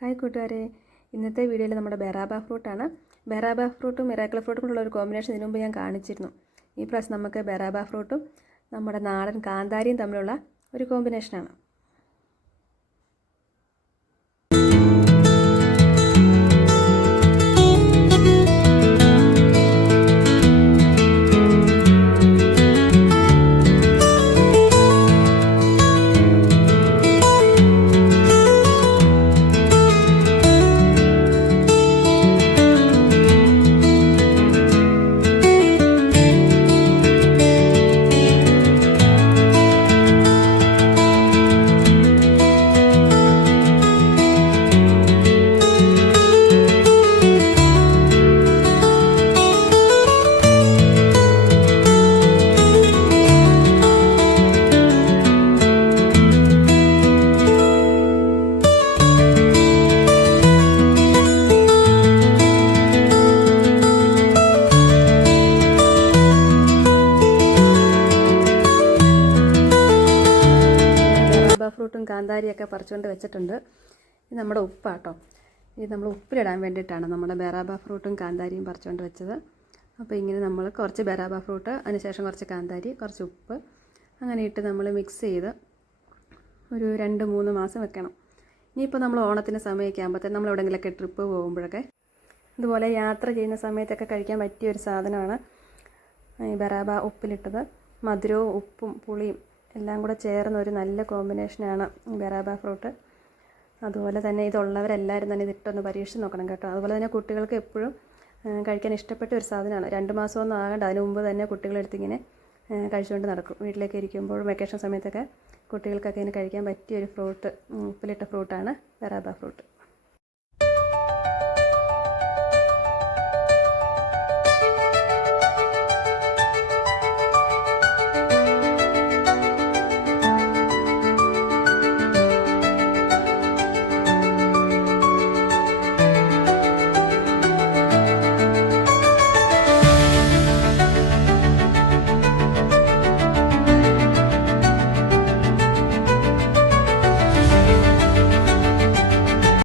Hi കൂട്ടുകാരെ, ഇന്നത്തെ വീഡിയോയിൽ നമ്മുടെ ബെറാബ ഫ്രൂട്ടാണ്. ബെറാബ ഫ്രൂട്ടും മിറാക്കിൾ ഫ്രൂട്ടും കൂടെ ഒരു കോമ്പിനേഷൻ ഇതിനു മുമ്പ് ഞാൻ കാണിച്ചിരുന്നു. ഈ പ്രാവശ്യം നമുക്ക് ബെറാബ ഫ്രൂട്ടും നമ്മുടെ നാടൻ കാന്താരിയും തമ്മിലുള്ള ഒരു കോമ്പിനേഷനാണ്. ഫ്രൂട്ടും കാന്താരിയൊക്കെ പറിച്ചുകൊണ്ട് വെച്ചിട്ടുണ്ട്. ഇത് നമ്മുടെ ഉപ്പാട്ടോ. ഇത് നമ്മൾ ഉപ്പിലിടാൻ വേണ്ടിയിട്ടാണ് നമ്മുടെ ബെറാബ ഫ്രൂട്ടും കാന്താരിയും പറിച്ചുകൊണ്ട് വെച്ചത്. അപ്പോൾ ഇങ്ങനെ നമ്മൾ കുറച്ച് ബെറാബ ഫ്രൂട്ട്, അതിനുശേഷം കുറച്ച് കാന്താരി, കുറച്ച് ഉപ്പ് അങ്ങനെ ഇട്ട് നമ്മൾ മിക്സ് ചെയ്ത് ഒരു 2-3 മാസം വെക്കണം. ഇനിയിപ്പോൾ നമ്മൾ ഓണത്തിൻ്റെ സമയമൊക്കെ ആകുമ്പോഴത്തേക്കും നമ്മൾ എവിടെയെങ്കിലുമൊക്കെ ട്രിപ്പ് പോകുമ്പോഴൊക്കെ ഇതുപോലെ യാത്ര ചെയ്യുന്ന സമയത്തൊക്കെ കഴിക്കാൻ പറ്റിയ ഒരു സാധനമാണ് ഈ ബെറാബ ഉപ്പിലിട്ടത്. മധുരവും ഉപ്പും പുളിയും എല്ലാം കൂടെ ചേർന്ന ഒരു നല്ല കോമ്പിനേഷനാണ് ബെറാബ ഫ്രൂട്ട്. അതുപോലെ തന്നെ ഇതുള്ളവരെല്ലാവരും തന്നെ ഇതിട്ടൊന്ന് പരീക്ഷിച്ച് നോക്കണം കേട്ടോ. അതുപോലെ തന്നെ കുട്ടികൾക്ക് എപ്പോഴും കഴിക്കാൻ ഇഷ്ടപ്പെട്ട ഒരു സാധനമാണ്. 2 മാസമൊന്നും ആകണ്ട, അതിന് മുമ്പ് തന്നെ കുട്ടികളെടുത്തിങ്ങനെ കഴിച്ചുകൊണ്ട് നടക്കും. വീട്ടിലേക്ക് ഇരിക്കുമ്പോൾ വെക്കേഷൻ സമയത്തൊക്കെ കുട്ടികൾക്കൊക്കെ ഇങ്ങനെ കഴിക്കാൻ പറ്റിയൊരു ഫ്രൂട്ട്, ഉപ്പിലിട്ട ഫ്രൂട്ടാണ് ബെറാബ ഫ്രൂട്ട്.